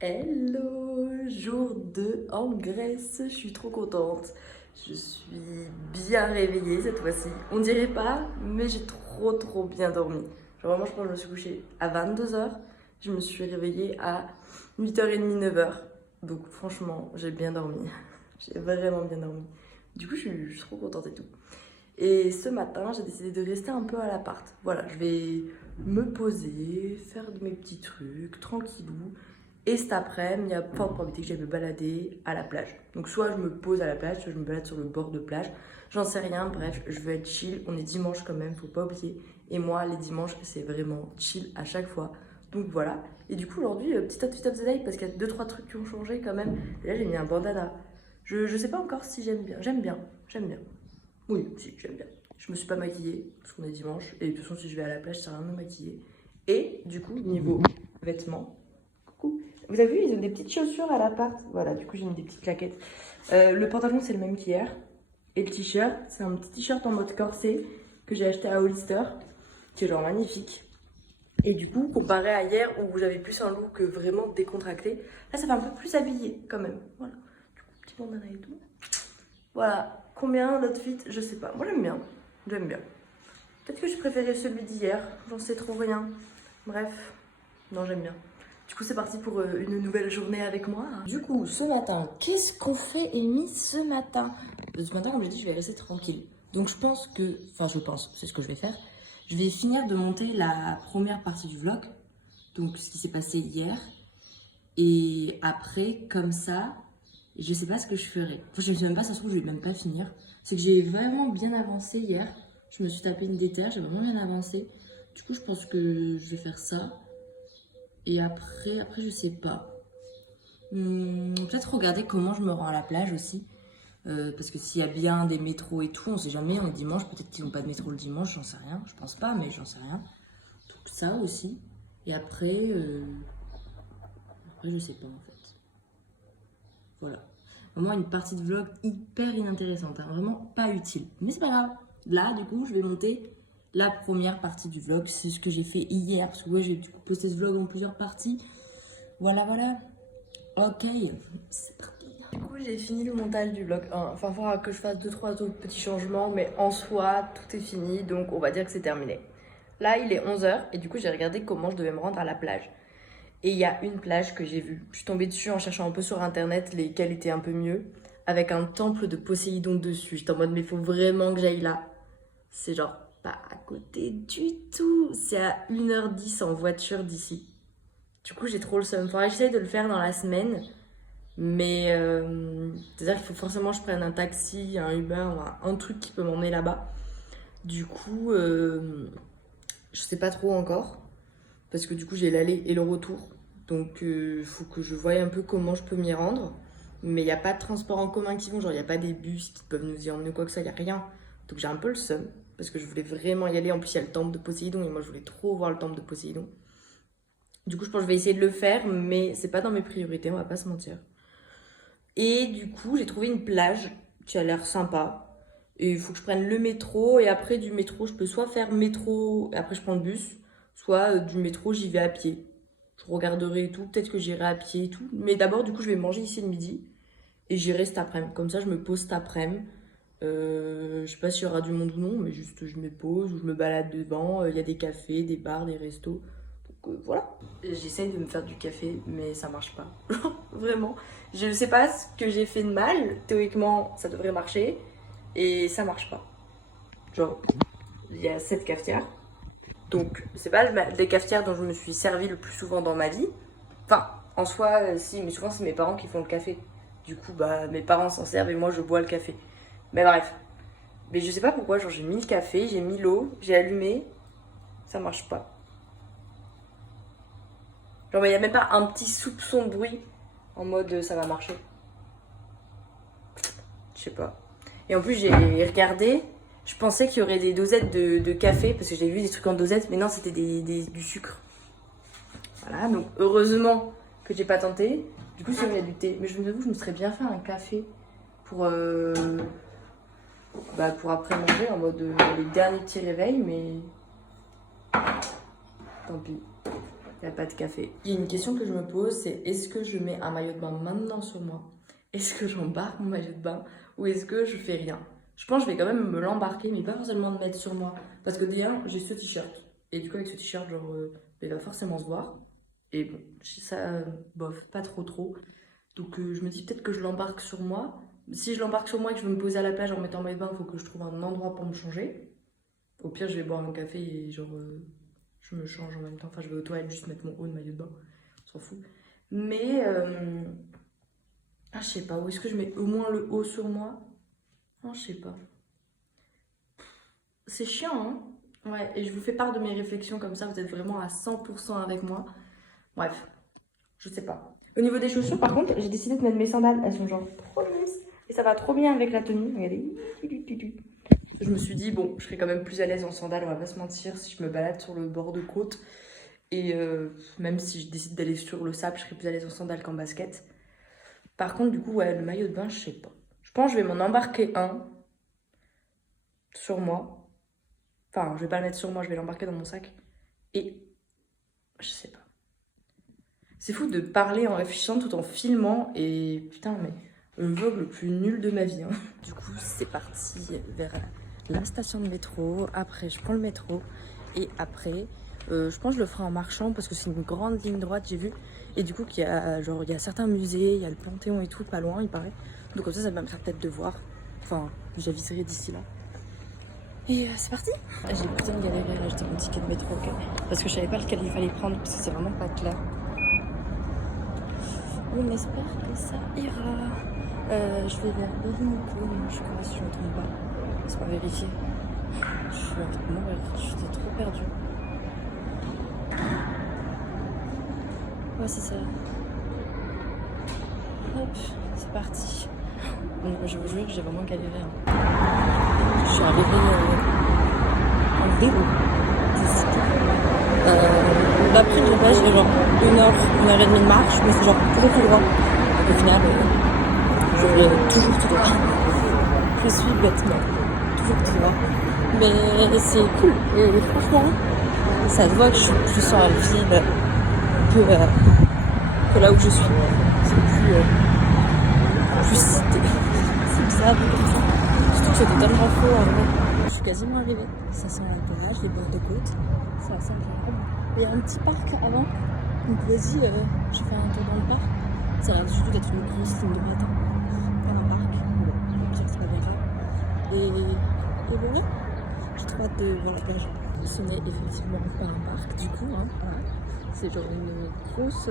Hello, jour 2 en Grèce, je suis trop contente. Je suis bien réveillée cette fois-ci. On dirait pas, mais j'ai trop bien dormi. Genre vraiment, je pense que je me suis couchée à 22h. Je me suis réveillée à 8h30, 9h. Donc franchement, j'ai bien dormi. J'ai vraiment bien dormi. Du coup, je suis trop contente et tout. Et ce matin, j'ai décidé de rester un peu à l'appart. Voilà, je vais me poser, faire de mes petits trucs, tranquillou. Et cet après-midi, il y a fort probabilité que j'aille me balader à la plage. Donc soit je me pose à la plage, soit je me balade sur le bord de plage. J'en sais rien, bref, je veux être chill. On est dimanche quand même, faut pas oublier. Et moi, les dimanches, c'est vraiment chill à chaque fois. Donc voilà. Et du coup, aujourd'hui, petit outfit of the day, parce qu'il y a 2-3 trucs qui ont changé quand même. Et là, j'ai mis un bandana. Je sais pas encore si j'aime bien. J'aime bien. Oui, si, j'aime bien. Je me suis pas maquillée, parce qu'on est dimanche. Et de toute façon, si je vais à la plage, ça sert à rien de me maquiller. Et du coup, niveau vêtements, coucou. Vous avez vu, ils ont des petites chaussures à l'appart. Voilà, du coup, j'ai mis des petites claquettes. Le pantalon, c'est le même qu'hier. Et le t-shirt, c'est un petit t-shirt en mode corset que j'ai acheté à Hollister, qui est genre magnifique. Et du coup, comparé à hier où j'avais plus un look vraiment décontracté, là, ça fait un peu plus habillé quand même. Voilà. Du coup, petit bandana et tout. Voilà. Combien d'outfits, je sais pas. Moi, j'aime bien. J'aime bien. Peut-être que je préférais celui d'hier. J'en sais trop rien. Bref. Non, j'aime bien. Du coup, c'est parti pour une nouvelle journée avec moi. Du coup, ce matin, qu'est-ce qu'on fait, Amy, ce matin? Ce matin, comme j'ai dit, je vais rester tranquille. Donc, je pense que... Enfin, je pense, c'est ce que je vais faire. Je vais finir de monter la première partie du vlog. Donc, ce qui s'est passé hier. Et après, comme ça, je sais pas ce que je ferai. Enfin, je ne sais même pas, ça se trouve, je vais même pas finir. C'est que j'ai vraiment bien avancé hier. Je me suis tapé une déterre, j'ai vraiment bien avancé. Du coup, je pense que je vais faire ça. Et après je sais pas. Peut-être regarder comment je me rends à la plage aussi. Parce que s'il y a bien des métros et tout, on sait jamais, on est dimanche, peut-être qu'ils n'ont pas de métro le dimanche, j'en sais rien. Je pense pas, mais j'en sais rien. Donc ça aussi. Et après je sais pas en fait. Voilà. Vraiment une partie de vlog hyper inintéressante, hein, vraiment pas utile. Mais c'est pas grave. Là, du coup, je vais monter la première partie du vlog. C'est ce que j'ai fait hier, parce que ouais, j'ai posté ce vlog en plusieurs parties. Voilà. Ok, c'est parti. Du coup, j'ai fini le montage du vlog 1. Enfin, il faudra que je fasse 2-3 autres petits changements, mais en soi, tout est fini, donc on va dire que c'est terminé. Là, il est 11h, et du coup, j'ai regardé comment je devais me rendre à la plage. Et il y a une plage que j'ai vue. Je suis tombée dessus en cherchant un peu sur internet lesquelles étaient un peu mieux, avec un temple de Poséidon dessus. J'étais en mode, mais il faut vraiment que j'aille là. C'est genre pas à côté du tout. C'est à 1h10 en voiture d'ici. Du coup, j'ai trop le seum. Faudrait que j'essaye de le faire dans la semaine. Mais c'est-à-dire qu'il faut forcément que je prenne un taxi, un Uber, un truc qui peut m'emmener là-bas. Du coup, je sais pas trop encore. Parce que du coup, j'ai l'aller et le retour. Donc, il faut que je voie un peu comment je peux m'y rendre. Mais il n'y a pas de transport en commun qui vont. Genre, il n'y a pas des bus qui peuvent nous y emmener ou quoi que ça. Il n'y a rien. Donc, j'ai un peu le seum. Parce que je voulais vraiment y aller. En plus, il y a le temple de Poséidon. Et moi, je voulais trop voir le temple de Poséidon. Du coup, je pense que je vais essayer de le faire. Mais c'est pas dans mes priorités, on va pas se mentir. Et du coup, j'ai trouvé une plage qui a l'air sympa. Et il faut que je prenne le métro. Et après, du métro, je peux soit faire métro, et après je prends le bus, soit du métro, j'y vais à pied. Je regarderai et tout. Peut-être que j'irai à pied et tout. Mais d'abord, du coup, je vais manger ici le midi. Et j'irai cet après-midi. Comme ça, je me pose cet après-midi. Je sais pas s'il y aura du monde ou non, mais juste je me pose ou je me balade devant. Il y a des cafés, des bars, des restos. Donc voilà. J'essaye de me faire du café, mais ça marche pas. Vraiment. Je ne sais pas ce que j'ai fait de mal. Théoriquement, ça devrait marcher. Et ça marche pas. Genre, il y a 7 cafetières. Donc, c'est pas les cafetières dont je me suis servi le plus souvent dans ma vie. Enfin, en soi, si, mais souvent c'est mes parents qui font le café. Du coup, bah, mes parents s'en servent et moi je bois le café. Mais bref. Mais je sais pas pourquoi, genre j'ai mis le café, j'ai mis l'eau, j'ai allumé, ça marche pas. Genre, il y a même pas un petit soupçon de bruit en mode ça va marcher. Je sais pas. Et en plus, j'ai regardé, je pensais qu'il y aurait des dosettes de café, parce que j'ai vu des trucs en dosettes, mais non, c'était du sucre. Voilà, donc heureusement que j'ai pas tenté. Du coup, il y a du thé. Mais je vous avoue, je me serais bien fait un café pour, pour après manger, en mode les derniers petits réveils, mais tant pis. Il n'y a pas de café. Il y a une question que je me pose, c'est est-ce que je mets un maillot de bain maintenant sur moi? Est-ce que j'embarque mon maillot de bain? Ou est-ce que je fais rien? Je pense que je vais quand même me l'embarquer, mais pas forcément le mettre sur moi. Parce que déjà, j'ai ce t-shirt. Et du coup, avec ce t-shirt, genre, il va forcément se voir. Et bon, ça, bof, pas trop trop. Donc je me dis peut-être que je l'embarque sur moi. Si je l'embarque sur moi et que je veux me poser à la plage en mettant maillot de bain, il faut que je trouve un endroit pour me changer. Au pire, je vais boire un café et genre, je me change en même temps. Enfin, je vais aux toilettes juste mettre mon haut de maillot de bain. On s'en fout. Mais, ah, je sais pas. Où est-ce que je mets au moins le haut sur moi? Non, je sais pas. C'est chiant, hein? Ouais, et je vous fais part de mes réflexions comme ça, vous êtes vraiment à 100% avec moi. Bref, je sais pas. Au niveau des chaussures, par contre, j'ai décidé de mettre mes sandales. Elles sont genre trop lisses. Et ça va trop bien avec la tenue. Regardez. Je me suis dit, bon, je serais quand même plus à l'aise en sandales, on va pas se mentir, si je me balade sur le bord de côte. Et même si je décide d'aller sur le sable, je serais plus à l'aise en sandales qu'en basket. Par contre, du coup, ouais, le maillot de bain, je sais pas. Je pense que je vais m'en embarquer un sur moi. Enfin, je vais pas le mettre sur moi, je vais l'embarquer dans mon sac. Et je sais pas. C'est fou de parler en réfléchissant tout en filmant. Et putain, mais le vlog le plus nul de ma vie. Hein. Du coup, c'est parti vers la station de métro. Après, je prends le métro. Et après, je pense que je le ferai en marchant parce que c'est une grande ligne droite, j'ai vu. Et du coup, il y a certains musées, il y a le Panthéon et tout, pas loin, il paraît. Donc comme ça me permettra peut-être de voir. Enfin, j'aviserai d'ici là. Et c'est parti. J'ai putain de galéré à acheter mon ticket de métro, ok. Parce que je savais pas lequel il fallait prendre, parce que c'est vraiment pas clair. On espère que ça ira. Je vais vers Berinicone, je crois, si je me trompe pas. Laisse-moi vérifier. Je suis en train de mourir, j'étais trop perdue. Ouais, c'est ça. Hop, c'est parti. Non, je vous jure, j'ai vraiment galéré. Hein. Je suis arrivée en vélo. D'après le base, j'ai genre 1h30 de marche, mais c'est genre tout droit. Donc au final, je vais toujours tout droit. Je suis bête, mais toujours tout droit. Mais c'est cool. Et franchement, ça se voit que je suis plus sur la ville que là où je suis. C'est plus cité. C'est bizarre. Surtout que c'est totalement faux en vrai. Je suis quasiment arrivée. Ça sent la plage, les bords de côte. C'est assez incroyable. Il y a un petit parc avant. Donc vas-y, je fais un tour dans le parc. Ça a l'air surtout d'être une grosse ligne droite. Pas un parc. Bon, le pire, c'est pas bien grave. Et voilà. J'ai trop hâte de voir la plage. Ce n'est effectivement pas un parc du coup. Hein. Voilà. C'est genre une grosse.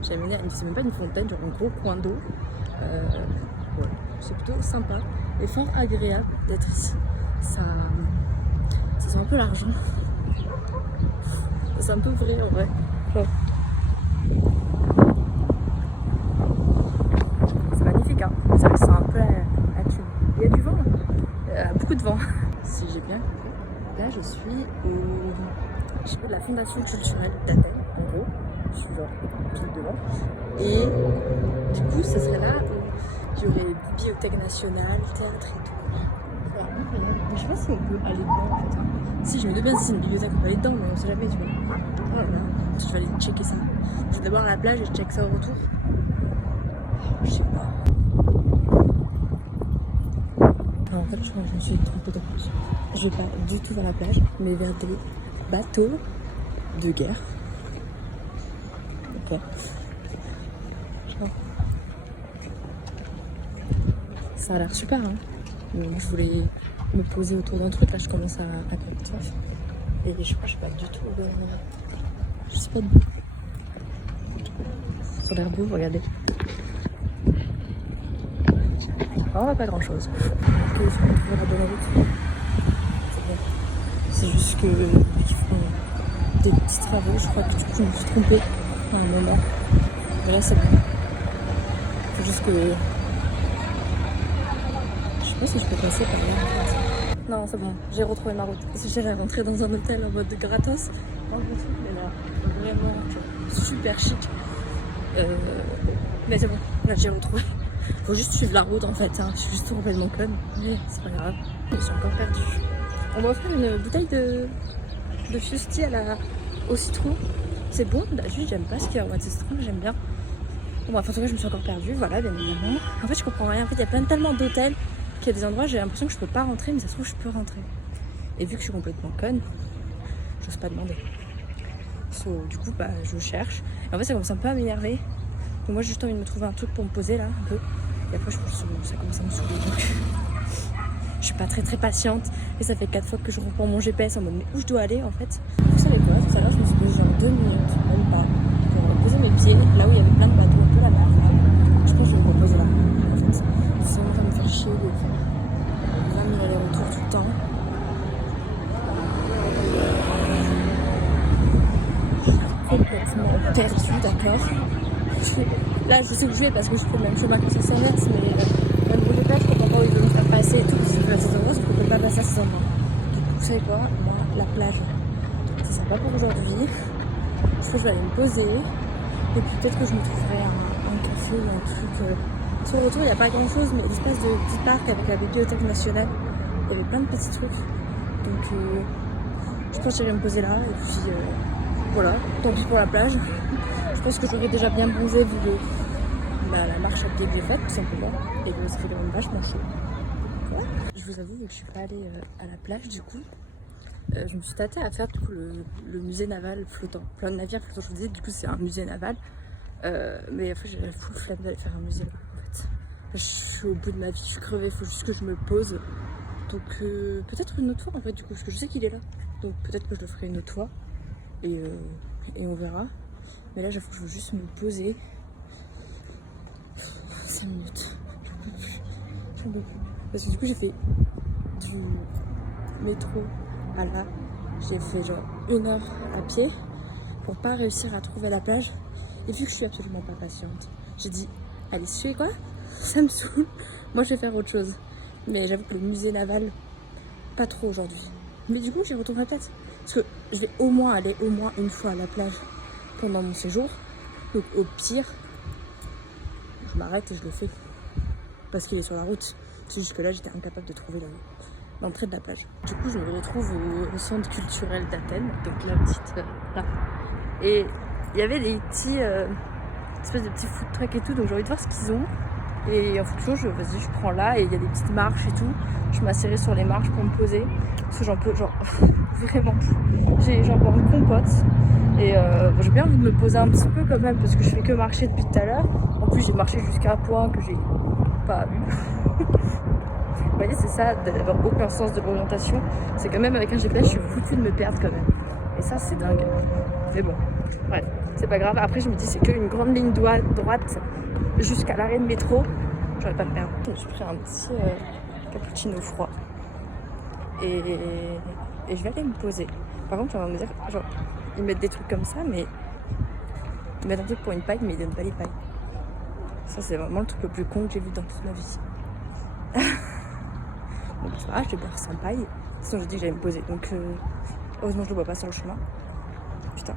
C'est même pas une fontaine, genre un gros coin d'eau. Ouais, c'est plutôt sympa et fort agréable d'être ici. Ça sent un peu l'argent. C'est un peu vrai en vrai. Ouais. C'est magnifique, hein. C'est vrai que c'est un peu à tube. Il y a du vent, beaucoup de vent. Si j'ai bien compris, là je suis au la Fondation culturelle d'Athènes, en gros. Je suis genre pile devant. Et du coup, ce serait là où il y aurait Bibliothèque nationale, théâtre et tout. C'est vraiment incroyable. Mais je sais pas si on peut aller dedans en fait. Si, je me demande si c'est une bibliothèque, on peut aller dedans, mais on sait jamais, tu vois. Voilà. Je vais aller checker ça. Je vais d'abord à la plage et je check ça au retour. Je sais pas. Non, en fait, je crois que je me suis trompée de plus. Je vais pas du tout vers la plage, mais vers des bateaux de guerre. Ok. Ça a l'air super, hein. Je voulais me poser autour d'un truc, là je commence à perdre soif. Et je crois que je suis pas du tout. Je sais pas de. Ça a l'air beau, regardez. Oh, pas grand chose. Ok, ils sont trouvés la bonne route. C'est bon. C'est juste qu'ils font des petits travaux, je crois que du coup je me suis trompée à un moment. Mais là c'est bon. Faut juste que. Je sais pas si je peux passer par là en fait. Non, c'est bon, j'ai retrouvé ma route. J'irai rentrer dans un hôtel en mode gratos. Dans le truc, mais là, vraiment super chic. Mais c'est bon, là j'ai retrouvé. Faut juste suivre la route en fait, hein. Je suis juste trompée de mon code, mais c'est pas grave. Je suis encore perdue. On m'a offert une bouteille de fusti à au citron. C'est bon, juste j'aime pas ce qu'il y a en boîte de citron, mais j'aime bien. Bon, bref, en tout cas, je me suis encore perdue, voilà, bien évidemment. En fait, je comprends rien. En fait, il y a tellement d'hôtels qu'il y a des endroits, j'ai l'impression que je peux pas rentrer, mais ça se trouve, je peux rentrer. Et vu que je suis complètement conne, j'ose pas demander. Du coup, bah, je cherche. Et en fait, ça commence un peu à m'énerver. Donc, moi, j'ai juste envie de me trouver un truc pour me poser là, un peu. Et après, ça commence à me saouler. Donc, je suis pas très patiente. Et ça fait 4 fois que je reprends mon GPS en mode, mais où je dois aller en fait. Vous savez quoi, tout à l'heure, je me suis posée genre 2 minutes, même pas, pour poser mes pieds là où il y avait plein de bateaux, un peu la mer là. Je pense que je vais me reposer là. En fait, sinon, ça va me faire chier de faire 20 000 allers-retours tout le temps. Complètement perdue, d'accord. Là, je sais que je vais parce que je fais le même chemin que ça s'inverse, mais même au départ, je comprends pas où ils veulent me faire passer et tout. Si je veux à ces endroits, c'est qu'on peut pas passer à ces endroits. Du coup, vous savez quoi, moi, la plage, ça sert pas pour aujourd'hui. Je crois que je vais aller me poser. Et puis peut-être que je me trouverai un café ou un truc. Sur le retour, il n'y a pas grand chose, mais l'espèce de petit parc avec la bibliothèque nationale, il y avait plein de petits trucs. Donc, je pense que j'irai me poser là. Et puis, voilà, tant pis pour la plage. Je pense que j'aurais déjà bien bronzé vu la marche à pied que j'ai faite, tout simplement. Et que ça fait quand même vachement chaud. Voilà. Je vous avoue que je suis pas allée à la plage du coup. Je me suis tâtée à faire du coup le musée naval flottant. Plein de navires flottants, je vous disais, du coup c'est un musée naval. Mais après j'ai la full flemme d'aller faire un musée là en fait. Là, je suis au bout de ma vie, je suis crevée, il faut juste que je me pose. Donc peut-être une autre fois en fait du coup, parce que je sais qu'il est là. Donc peut-être que je le ferai une autre fois. Et on verra. Mais là j'avoue que je veux juste me poser. 5 minutes. J'en peux plus. Parce que du coup j'ai fait du métro à là. J'ai fait genre 1 heure à pied pour pas réussir à trouver la plage. Et vu que je suis absolument pas patiente, j'ai dit allez, tu fais quoi? Ça me saoule. Moi je vais faire autre chose. Mais j'avoue que le musée naval, pas trop aujourd'hui. Mais du coup j'y retournerai peut-être. Parce que je vais au moins aller au moins une fois à la plage pendant mon séjour. Donc au pire, je m'arrête et je le fais. Parce qu'il est sur la route. C'est juste que là j'étais incapable de trouver l'entrée de la plage. Du coup je me retrouve au centre culturel d'Athènes. Donc la petite là. Et il y avait des petits espèces de petits food trucks et tout. Donc j'ai envie de voir ce qu'ils ont. Et en fonction, vas-y, je prends là et il y a des petites marches et tout. Je m'assierai sur les marches pour me poser. Parce que j'en peux, genre, vraiment. J'en bois une compote. Et j'ai bien envie de me poser un petit peu quand même parce que je fais que marcher depuis tout à l'heure. En plus, j'ai marché jusqu'à un point que j'ai pas vu. Vous voyez, c'est ça, d'avoir aucun sens de l'orientation. C'est quand même avec un GPS, je suis foutue de me perdre quand même. Et ça, c'est dingue. Mais bon, bref, c'est pas grave. Après, je me dis, c'est qu'une grande ligne droite jusqu'à l'arrêt de métro. J'aurais pas me perdre. Je me suis pris un petit cappuccino froid. Et je vais aller me poser. Par contre, on va me dire, genre, ils mettent des trucs comme ça, mais ils mettent un truc pour une paille, mais ils donnent pas les pailles. Ça, c'est vraiment le truc le plus con que j'ai vu dans toute ma vie. Bon, ça va, je vais boire sans paille. Sinon, j'ai dit que j'allais me poser. Donc, heureusement, je le bois pas sur le chemin. Putain.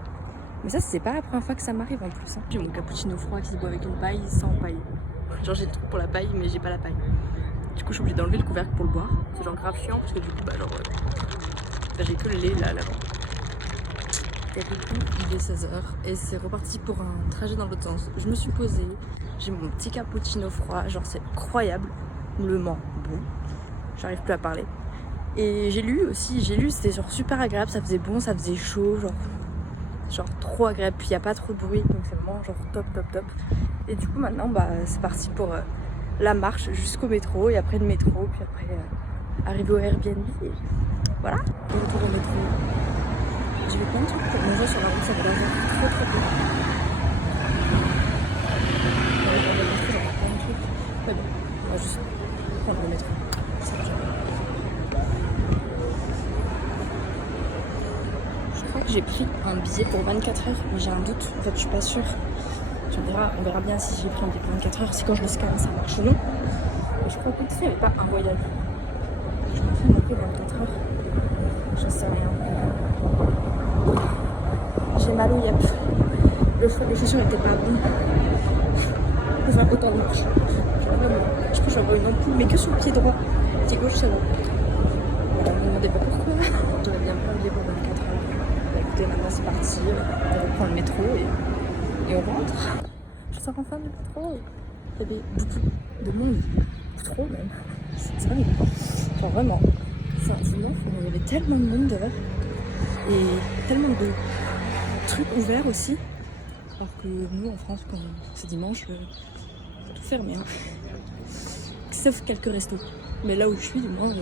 Mais ça, c'est pas la première fois que ça m'arrive en plus. Hein. J'ai mon cappuccino froid qui se boit avec une paille, sans paille. Genre, j'ai le truc pour la paille, mais j'ai pas la paille. Du coup, je suis obligée d'enlever le couvercle pour le boire. C'est genre grave chiant parce que du coup, bah, genre, j'ai que le lait là, là-bas. Et du coup, il est 16h et c'est reparti pour un trajet dans l'autre sens. Je me suis posée, j'ai mon petit cappuccino froid, genre c'est incroyable, le ment bon, j'arrive plus à parler. Et j'ai lu aussi, c'était genre super agréable, ça faisait bon, ça faisait chaud, genre trop agréable, puis il n'y a pas trop de bruit, donc c'est vraiment genre top. Et du coup maintenant, bah c'est parti pour la marche jusqu'au métro, et après le métro, puis après arriver au Airbnb, et voilà. Et retour au métro. J'ai fait plein de trucs pour manger sur la route, ça va l'air trop bien. Ouais, bon, on va juste prendre le métro. Je crois que j'ai pris un billet pour 24 heures, mais j'ai un doute. En fait, je suis pas sûre. On verra bien si j'ai pris un billet pour 24 heures, si quand je le scanne ça marche ou non. Mais je crois que il n'y avait pas un voyage. Je me fais manquer 24 heures. Je sais rien. J'ai mal au yep. Le choix des chaussures n'était pas bon. Pour faire autant de marche. Je crois que j'envoie une ampoule, mais que sur le pied droit. Le pied gauche, ça va. Voilà, ne me demandez pas pourquoi. J'aurais bien pris un billet pour 24 heures. Avec écoutez, maintenant c'est parti. On reprend le métro et on rentre. Je sors enfin du métro. Il y avait beaucoup de monde. Trop même. C'est dingue. Genre vraiment. C'est un dimanche où il y avait tellement de monde dehors. Et tellement de trucs ouverts aussi. Alors que nous en France, quand c'est dimanche, tout fermé. Hein. Sauf quelques restos. Mais là où je suis, du moins,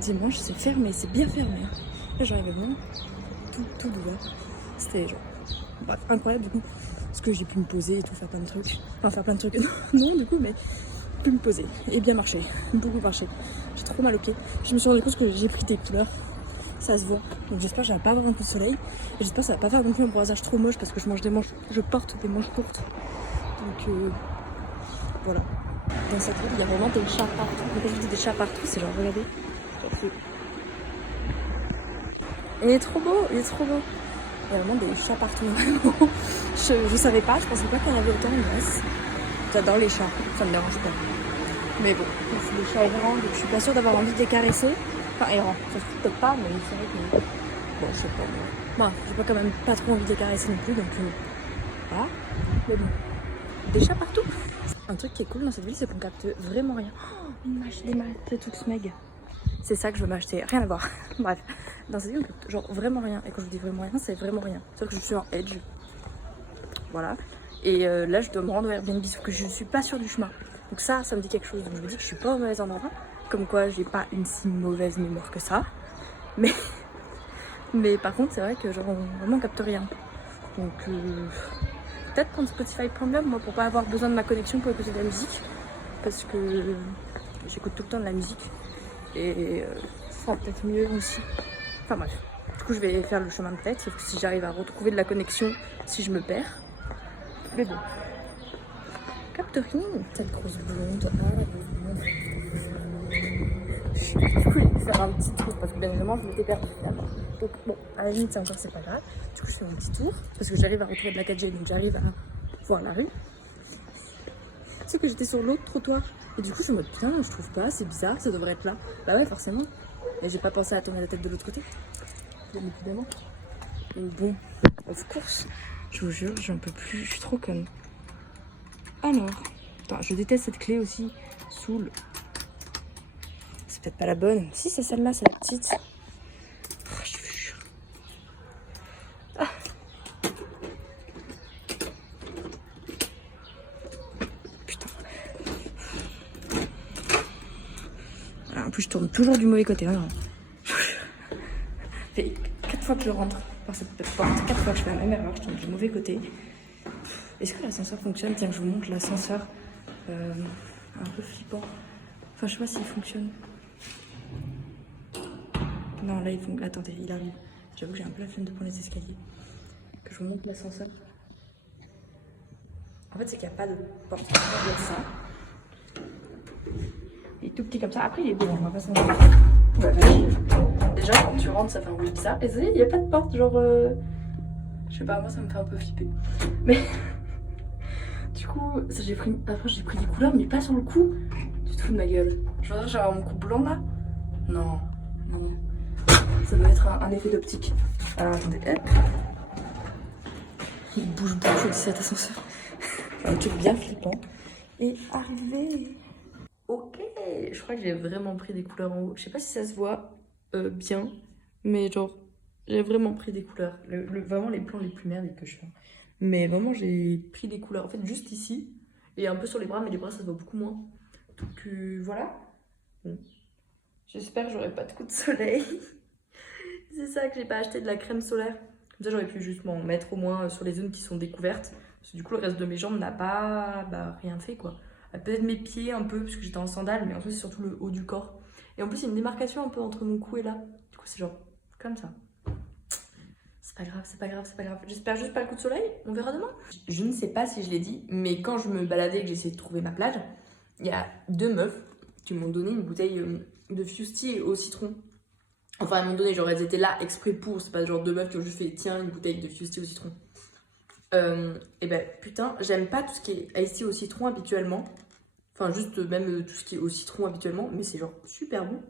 dimanche, c'est fermé, c'est bien fermé. Hein. Là, j'arrivais vraiment tout ouvert. C'était genre, bref, incroyable du coup. Parce que j'ai pu me poser et tout, faire plein de trucs. Enfin, faire plein de trucs, non du coup, mais pu me poser et bien marcher. Beaucoup marcher. J'ai trop mal au pied. Je me suis rendu compte que j'ai pris des couleurs. Ça se voit. Donc j'espère que je vais pas avoir un coup de soleil. Et j'espère que ça va pas faire non plus un bronzage trop moche parce que je porte des manches courtes. Donc voilà. Dans cette ville, il y a vraiment des chats partout. Quand je dis des chats partout, c'est genre, regardez. Il est trop beau, il est trop beau. Il y a vraiment des chats partout, vraiment. Je savais pas, je pensais pas qu'il y en avait autant en Grèce. J'adore les chats, ça me dérange pas. Mais bon, c'est des chats errants, donc je suis pas sûre d'avoir envie de les caresser. Enfin, errants, ça se trouve peut-être pas, mais c'est vrai que. Bon, je sais pas. Moi, j'ai pas quand même pas trop envie de les caresser non plus, donc voilà. Mais bon, des chats partout. Un truc qui est cool dans cette ville, c'est qu'on capte vraiment rien. Oh, une mâche des maths toute smeg. C'est ça que je veux m'acheter, rien à voir. Bref, dans cette ville, on capte genre vraiment rien. Et quand je vous dis vraiment rien, c'est vraiment rien. C'est-à-dire que je suis en edge. Voilà. Et là, je dois me rendre au Airbnb, sauf que je suis pas sûre du chemin. Donc ça me dit quelque chose. Donc je me dis que je suis pas au mauvais endroit. Comme quoi, j'ai pas une si mauvaise mémoire que ça. Mais par contre, c'est vrai que genre, on vraiment capte rien. Donc peut-être prendre Spotify Premium, moi, pour pas avoir besoin de ma connexion pour écouter de la musique. Parce que j'écoute tout le temps de la musique. Et ça sera peut-être mieux aussi. Enfin bref. Du coup, je vais faire le chemin de tête, sauf que si j'arrive à retrouver de la connexion, si je me perds. Mais bon. Capte rien, cette grosse blonde. Du coup, je vais faire un petit tour parce que bien évidemment, je m'étais perdue finalement. Donc bon, à la limite, c'est pas grave. Du coup, je fais un petit tour parce que j'arrive à retrouver de la 4G, donc j'arrive à voir la rue. C'est que j'étais sur l'autre trottoir. Et du coup, je me dis, putain, je trouve pas, c'est bizarre, ça devrait être là. Bah ouais, forcément. Et j'ai pas pensé à tourner la tête de l'autre côté. Bien évidemment. Donc bon, of course. Je vous jure, j'en peux plus, je suis trop conne. Alors, attends, je déteste cette clé aussi. Saoule. C'est peut-être pas la bonne. Si, c'est celle-là, c'est la petite. Oh, je vous jure. Ah. Putain. En plus, je tourne toujours du mauvais côté. Hein. Ça fait 4 fois que je rentre par cette porte. 4 fois que je fais la même erreur. Je tourne du mauvais côté. Est-ce que l'ascenseur fonctionne? Tiens, je vous montre l'ascenseur. Un peu flippant. Enfin, je sais pas s'il fonctionne. Non, là, attendez, il arrive. J'avoue que j'ai un peu la flemme de prendre les escaliers. Que je vous montre l'ascenseur. En fait, c'est qu'il n'y a pas de porte. Il y a ça. Il est tout petit comme ça. Après, il est beau, on va pas s'en dire. Déjà, quand tu rentres, ça fait un bruit bizarre. Et il n'y a pas de porte, genre... Je sais pas, moi, ça me fait un peu flipper. Mais... Du coup, j'ai pris des couleurs, mais pas sur le cou. Tu te fous de ma gueule. Genre, j'ai mon cou blanc, là. Non. Ça doit être un effet d'optique. Alors, attendez, hop. Il bouge beaucoup de cet ascenseur. Un truc bien flippant. Et arrivé. Ok, je crois que j'ai vraiment pris des couleurs en haut. Je sais pas si ça se voit bien, mais genre, j'ai vraiment pris des couleurs. Vraiment les plans les plus merdiques que je fais. Mais vraiment, j'ai pris des couleurs. En fait, juste ici, et un peu sur les bras, mais les bras, ça se voit beaucoup moins. Donc voilà. Bon. J'espère que j'aurai pas de coup de soleil. C'est ça que j'ai pas acheté de la crème solaire. Comme ça, j'aurais pu juste m'en mettre au moins sur les zones qui sont découvertes. Parce que du coup, le reste de mes jambes n'a pas rien fait, quoi. Peut-être mes pieds un peu, parce que j'étais en sandales, mais en fait, c'est surtout le haut du corps. Et en plus, il y a une démarcation un peu entre mon cou et là. Du coup, c'est genre comme ça. C'est pas grave, c'est pas grave, c'est pas grave. J'espère juste pas le coup de soleil. On verra demain. Je ne sais pas si je l'ai dit, mais quand je me baladais et que j'essayais de trouver ma plage, il y a 2 meufs qui m'ont donné une bouteille de Fusti au citron. Enfin, elles m'ont donné, genre, elles étaient là exprès pour. C'est pas genre 2 meufs qui ont juste fait, tiens, une bouteille de Fusti au citron. Et ben, putain, j'aime pas tout ce qui est iced tea au citron habituellement. Enfin, juste même tout ce qui est au citron habituellement, mais c'est genre super bon.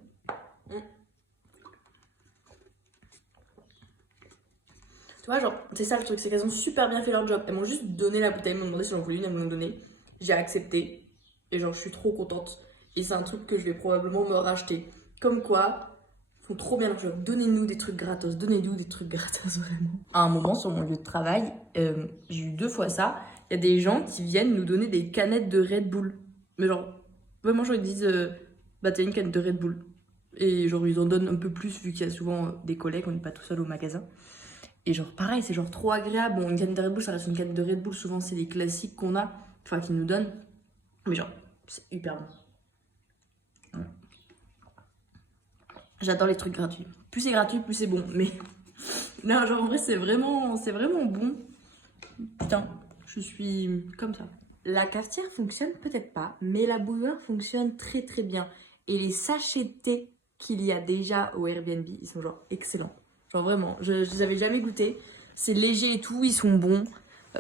Tu vois, genre, c'est ça le truc, c'est qu'elles ont super bien fait leur job. Elles m'ont juste donné la bouteille, elles m'ont demandé si j'en voulais une, elles m'ont donné. J'ai accepté. Et genre, je suis trop contente. Et c'est un truc que je vais probablement me racheter. Comme quoi, ils font trop bien leur job. Donnez-nous des trucs gratos, donnez-nous des trucs gratos, vraiment. À un moment, sur mon lieu de travail, j'ai eu 2 fois ça. Il y a des gens qui viennent nous donner des canettes de Red Bull. Mais genre, vraiment, genre, ils disent, bah, t'as une canette de Red Bull. Et genre, ils en donnent un peu plus, vu qu'il y a souvent des collègues, on n'est pas tout seul au magasin. Et genre, pareil, c'est genre trop agréable. Bon, une canette de Red Bull, ça reste une canette de Red Bull. Souvent, c'est les classiques qu'on a, enfin, qu'ils nous donnent. Mais genre, c'est hyper bon. Ouais. J'adore les trucs gratuits. Plus c'est gratuit, plus c'est bon. Mais non, genre, en vrai, c'est vraiment bon. Putain, je suis comme ça. La cafetière fonctionne peut-être pas, mais la bouilloire fonctionne très très bien. Et les sachets de thé qu'il y a déjà au Airbnb, ils sont genre excellents. Genre vraiment, je les avais jamais goûtés. C'est léger et tout, ils sont bons.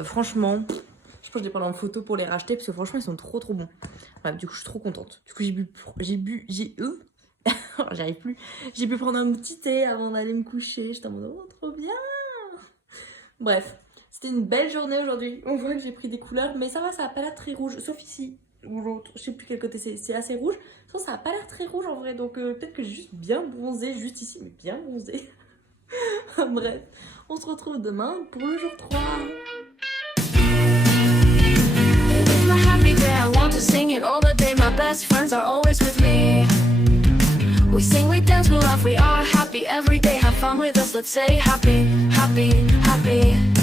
Franchement, je pense que je les prends en photo pour les racheter parce que franchement, ils sont trop trop bons. Ouais, du coup, je suis trop contente. Du coup, j'arrive plus. J'ai pu prendre un petit thé avant d'aller me coucher. J'étais en mode, oh, trop bien. Bref, c'était une belle journée aujourd'hui. On voit que j'ai pris des couleurs, mais ça va, ça a pas l'air très rouge. Sauf ici, ou l'autre, je sais plus quel côté c'est assez rouge. Sinon, ça a pas l'air très rouge en vrai. Donc, peut-être que j'ai juste bien bronzé, juste ici, mais bien bronzé. Bref, on se retrouve demain pour le jour 3. It's my happy day, I want to sing it all the day. My best friends are always with me. We sing, we dance, we laugh, we are happy every day. Have fun with us, let's say happy, happy, happy.